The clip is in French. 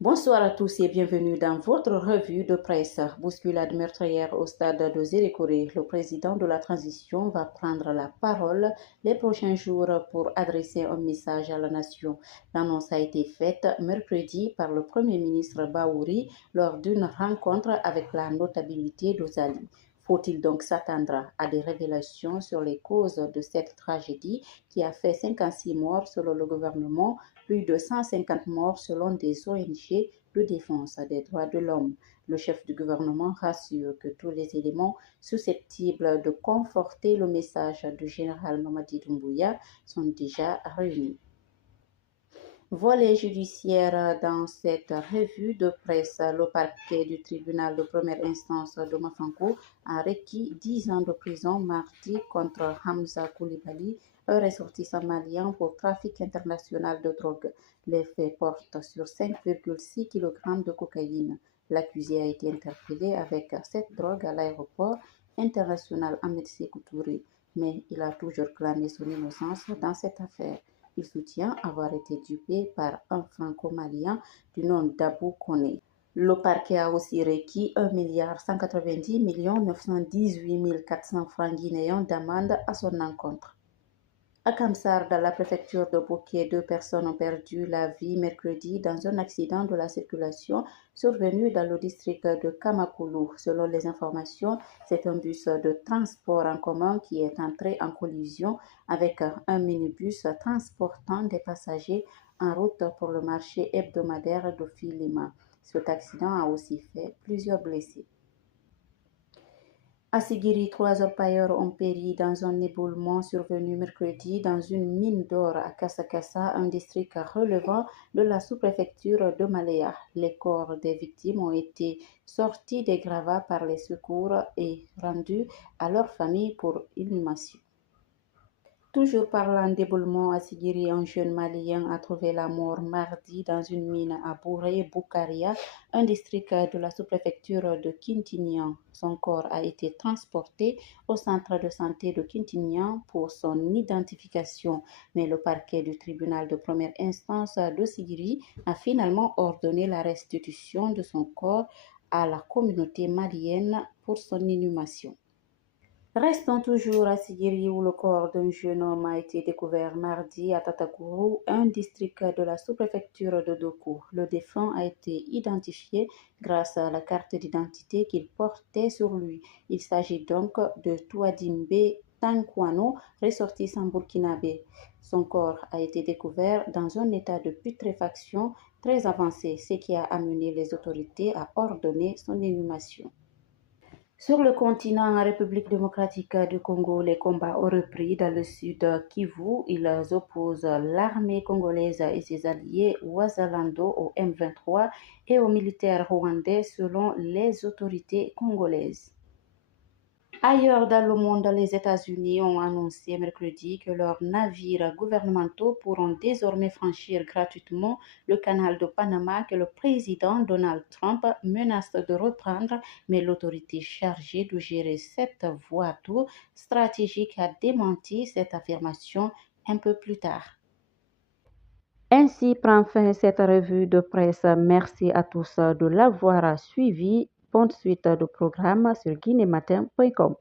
Bonsoir à tous et bienvenue dans votre revue de presse. Bousculade meurtrière au stade de Zérékoré. Le président de la transition va prendre la parole les prochains jours pour adresser un message à la nation. L'annonce a été faite mercredi par le Premier ministre Baouri lors d'une rencontre avec la notabilité d'Ozali. Faut-il donc s'attendre à des révélations sur les causes de cette tragédie qui a fait 56 morts selon le gouvernement, plus de 150 morts selon des ONG de défense des droits de l'homme? Le chef du gouvernement rassure que tous les éléments susceptibles de conforter le message du général Mamadi Doumbouya sont déjà réunis. Volet judiciaire dans cette revue de presse, le parquet du tribunal de première instance de Mafankou a requis 10 ans de prison mardi contre Hamza Koulibaly, un ressortissant malien pour trafic international de drogue. Les faits portent sur 5,6 kg de cocaïne. L'accusé a été interpellé avec cette drogue à l'aéroport international Ahmed Sékou Touré, mais il a toujours clamé son innocence dans cette affaire. Il soutient avoir été dupé par un franco-malien du nom d'Abou Koné. Le parquet a aussi requis 1,190,918,400 francs guinéens d'amende à son encontre. À Kamsar, dans la préfecture de Bouquet, 2 personnes ont perdu la vie mercredi dans un accident de la circulation survenu dans le district de Kamakoulou. Selon les informations, c'est un bus de transport en commun qui est entré en collision avec un minibus transportant des passagers en route pour le marché hebdomadaire de Filima. Cet accident a aussi fait plusieurs blessés. À Sigiri, 3 orpailleurs ont péri dans un éboulement survenu mercredi dans une mine d'or à Kassakassa, un district relevant de la sous-préfecture de Malaya. Les corps des victimes ont été sortis des gravats par les secours et rendus à leur famille pour inhumation. Toujours parlant d'éboulement à Sigiri, un jeune Malien a trouvé la mort mardi dans une mine à Bouré-Boukaria, un district de la sous-préfecture de Kintignan. Son corps a été transporté au centre de santé de Kintignan pour son identification, mais le parquet du tribunal de première instance de Sigiri a finalement ordonné la restitution de son corps à la communauté malienne pour son inhumation. Restons toujours à Sigiri où le corps d'un jeune homme a été découvert mardi à Tatakourou, un district de la sous-préfecture de Dokou. Le défunt a été identifié grâce à la carte d'identité qu'il portait sur lui. Il s'agit donc de Touadimbe Tankwano, ressortissant burkinabé. Son corps a été découvert dans un état de putréfaction très avancé, ce qui a amené les autorités à ordonner son inhumation. Sur le continent en République démocratique du Congo, les combats ont repris dans le sud Kivu. Ils opposent l'armée congolaise et ses alliés Ouazalando au M23 et aux militaires rwandais selon les autorités congolaises. Ailleurs dans le monde, les États-Unis ont annoncé mercredi que leurs navires gouvernementaux pourront désormais franchir gratuitement le canal de Panama que le président Donald Trump menace de reprendre, mais l'autorité chargée de gérer cette voie stratégique a démenti cette affirmation un peu plus tard. Ainsi prend fin cette revue de presse. Merci à tous de l'avoir suivi. Bonne suite de programme sur guinématin.com.